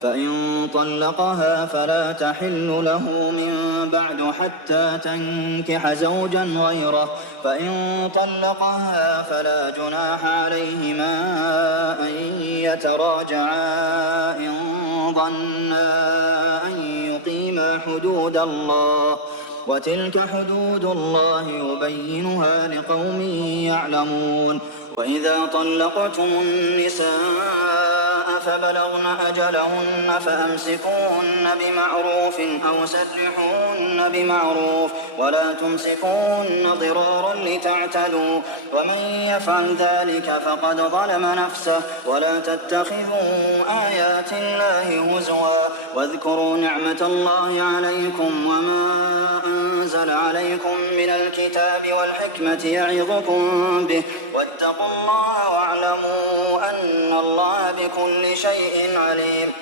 فإن طلقها فلا تحل له من بعد حتى تنكح زوجا غيره فإن طلقها فلا جناح عليهما أن يتراجعا إن ظنا أن يقيما حدود الله وتلك حدود الله يبينها لقوم يعلمون وإذا طلقتم النساء فبلغن أجلهن فأمسكوهن بمعروف أو سرحوهن بمعروف ولا تمسكوهن ضرارا لتعتدوا ومن يفعل ذلك فقد ظلم نفسه ولا تتخذوا آيات الله هزوا واذكروا نعمة الله عليكم وما أنزل عليكم من الكتاب والحكمة يعظكم به واتقوا الله واعلموا أن الله بكل شيء عليم